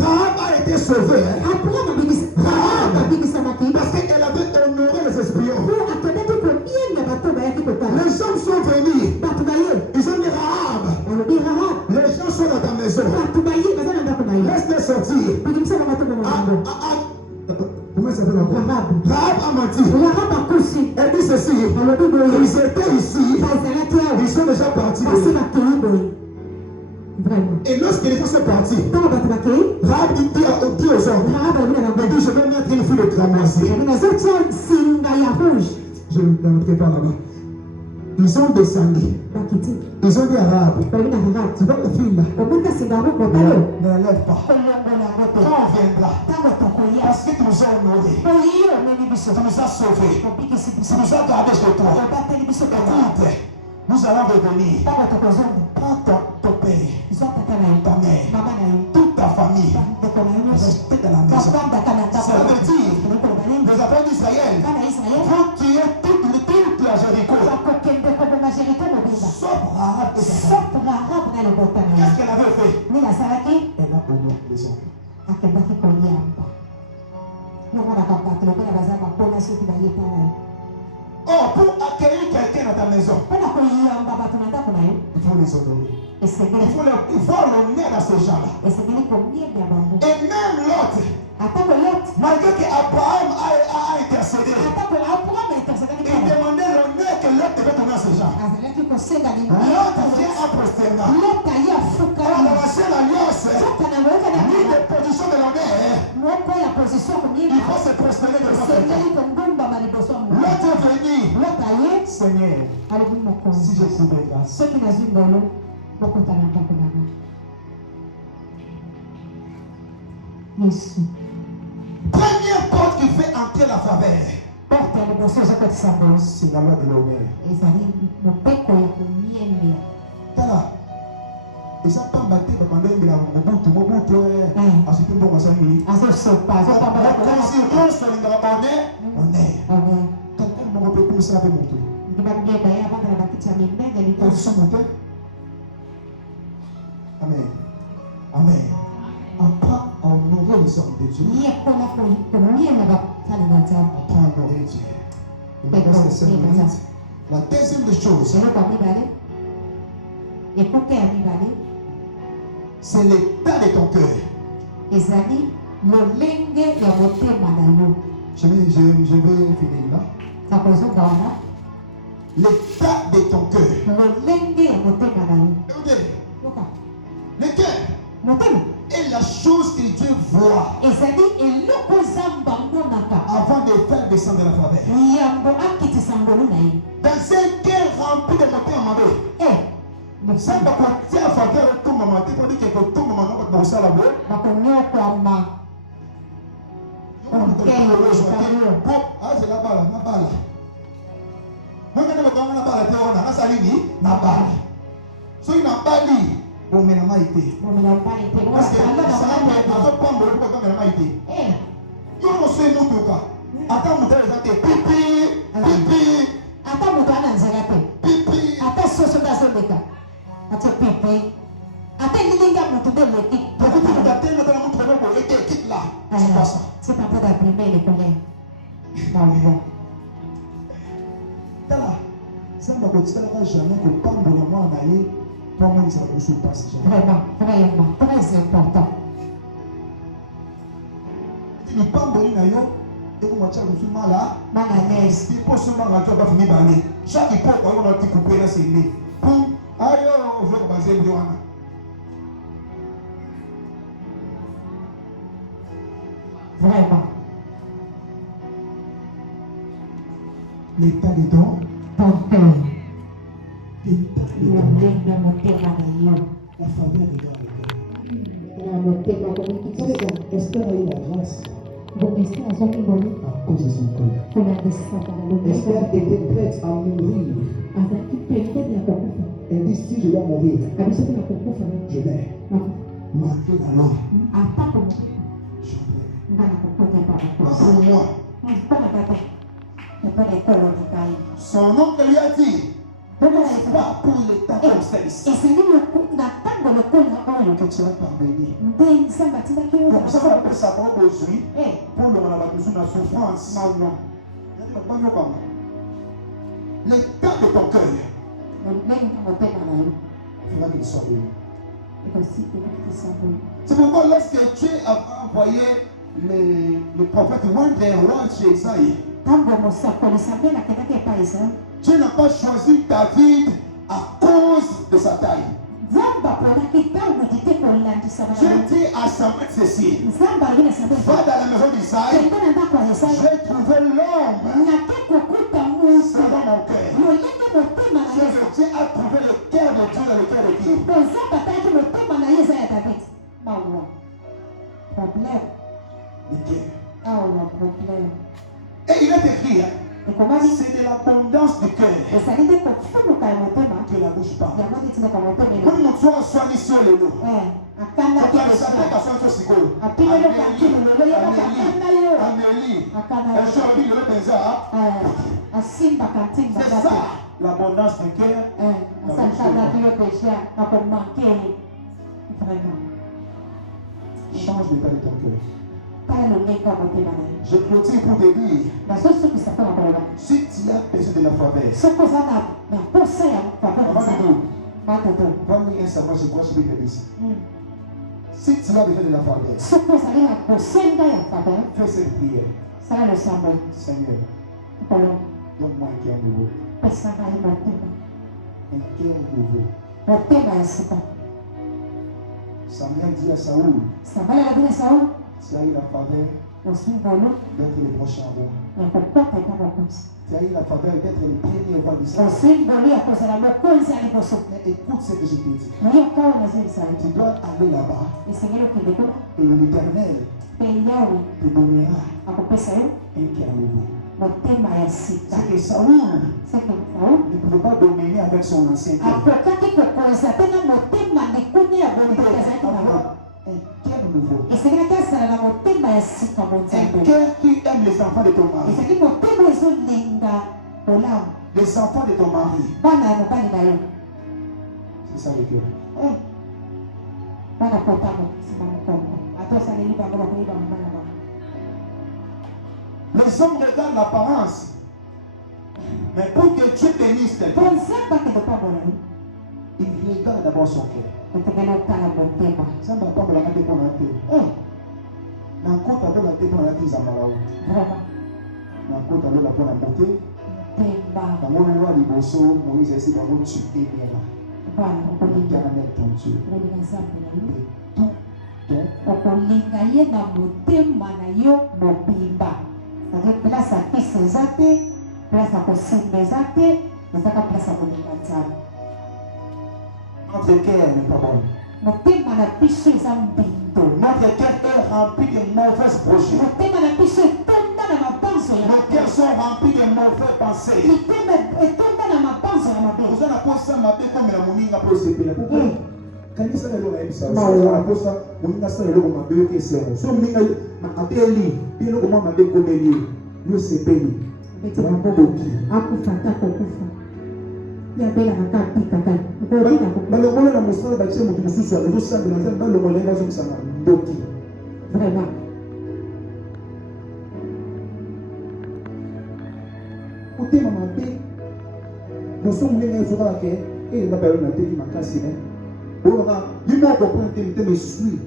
Rahab a été sauvée. Rahab, parce qu'elle avait honoré les espions. Les hommes sont venus. Ils ont dit Rahab, les gens sont dans ta maison. Laisse-les sortir. Comment ça s'appelle encore? Rahab a menti. Elle dit ceci. Ils étaient ici. Ils sont déjà partis. Et lorsque les gens sont partis, Rahab dit aux hommes, il dit je vais mettre une fille de cramoisi. Je ne mettrai pas là-bas. Ils sont descendus. Ils ont dit à Rahab, tu vois la fille là, ne la lève pas. Quand on viendra, parce que tu nous as honorés, tu nous as sauvés, tu nous as gardés chez toi. Écoute, nous allons revenir. Prends ton père, ta mère, toute ta famille, restez dans la maison. Ça veut dire, les apôtres d'Israël vont tuer toute la Jéricho. Sauf Rahab. Qu'est-ce qu'elle avait fait? Elle a honoré les hommes. Oh, pour accueillir quelqu'un dans ta maison, il faut les honorer. Il faut l'honneur à ces gens-là. Et même l'autre, malgré qu'Abraham a intercédé, il demandait l'honneur que l'autre devait donner à ces gens. L'autre vient en prosternement. Alors, dans l'ancienne alliance, ni de position de l'honneur, il faut se prosterner devant quelqu'un. L'autre est venu. Seigneur, si je trouvais grâce. Première porte qui fait entrer la faveur, c'est la loi de l'honneur. Tala, ils sont pas battus pour demander de la Mobutu, à ce que nous avons dit. On quelqu'un ne peut plus ça avec Mobutu. Amen. Amen. Apprends à honorer les hommes de Dieu. Apprends à honorer Dieu. Il me reste 5 minutes. La deuxième des choses, c'est l'état de ton cœur. Je vais finir là. L'état de ton cœur. Le cœur est la chose que Dieu voit avant de faire descendre la faveur. Dans un cœur rempli de montée en mauvais. Ça va partir à faveur de tout maman. Tu peux dire que tout maman va bosser à la boue. Ah, c'est la balle, la balle. Moi, je vais la balle, la balle. So, il n'a pas dit. Bon, mais la maïté. Parce que ça va pas me faire comme la maïté. Tu ne sais pas tout cas. Attends, mon frère, pipi, pipi. Attends, mon frère, pipi. Attends, ce que ça veut dire. Attends, pipi. Attends, il y a mon tour de l'équipe. Pourquoi tu veux attendre dans mon tour de l'équipe là? C'est pas ça. C'est pas pour d'imprimer les collègues. Dans le vent. Là, ça ne va pas jamais que pas de la moi en aller. Comment ça ne se passe jamais? Vraiment, très important. Il n'y a pas de et vous m'avez dit mal là. Il faut seulement la joie de finir. Chaque époque, on a été coupé là, c'est né. Pour ailleurs, on veut baser le Johanna. Vraiment. L'état des dons. Ton cœur. L'état des dons. La faveur des dons. Esther a eu la grâce. À cause de son cœur. Esther était prête à mourir. Elle dit si je dois mourir, je meurs. Maintenant, pour moi. Son oncle lui a dit, pas pour l'état comme celle-ci. que tu as parvenu. Donc ça va pour ça qu'on besoin pour le malade de la souffrance. L'état de ton cœur. Il faut qu'il soit bon. C'est pourquoi lorsque Dieu a envoyé le prophète Wander chez Isaïe, Dieu n'a pas choisi David à cause de sa taille. Dieu dit à Samuel ceci: va dans la maison d'Isaïe, j'ai trouvé l'homme selon mon cœur. Dieu a trouvé le cœur de Dieu dans le cœur de Dieu. Et il est écrit, c'est de l'abondance du cœur que la bouche parle. Comme nous sommes soignés sur les lots. C'est ça l'abondance du cœur. Change l'état de ton cœur. Je clôture pour te dire, si tu as besoin de la faveur, va-lui un savoir, je crois que je vais te dire. Si tu as besoin de la faveur, fais cette prière. Seigneur, donne-moi un cœur nouveau. Un cœur nouveau. Samuel dit à Saoul, tu as eu la faveur d'être le prochain roi. Tu as eu la faveur d'être le premier roi d'Israël. Mais écoute ce que je te dis. Tu dois aller là-bas. Et l'Éternel te donnera un cœur nouveau. C'est que Saoul ne pouvait pas dominer avec son ancien cœur. Un cœur nouveau. Un cœur qui aime les enfants de ton mari. Les enfants de ton mari. C'est ça le cœur. Les hommes regardent l'apparence. Mais pour que Dieu bénisse quelqu'un, il regarde d'abord son cœur. Ça ne va pas me la mettre pour la tête. Na kota ndo la tête pour la tête zamala. Na kota ndo la pour la beauté. Bango le roi liboso Moïse esi bango tuer bien là. L'Éternel ton Dieu. Tout notre cœur n'est pas bon. Notre cœur est rempli de mauvaises projets. Nos cœurs sont remplis de mauvaises pensées. Vous avez posé ça comme la moninga pour se payer. Kanisa lelo na ebisa so na posa moninga sa lelo ko mabe ke sero so moninga apeli bino ko mabe ko meli yo se peli beti ba ko boki akufata ko kufa ya bela makati kaka ko dina ko balongola na mosala ba tse mutu mususu ya zo sambe na zamba balongola ba zo msanga boki vraiment utema mabe boso moninga zo ba ke na pelo na teki makasi ne. Il m'a compris que je suis.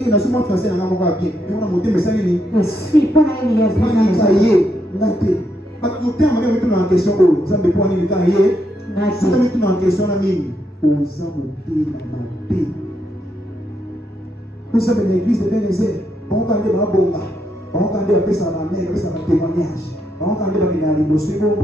Et dans ce monde français, on a encore bien. On a monté mes salines. Je suis pas là. Ça y est. Mon terme est maintenant en question. Vous avez pas les cahiers. Vous avez maintenant en question la mine. Vous avez nous sommes l'église de Bénézé. On va aller à Bonga. On va aller à sa mère, à sa témoignage. On va aller à l'émotion.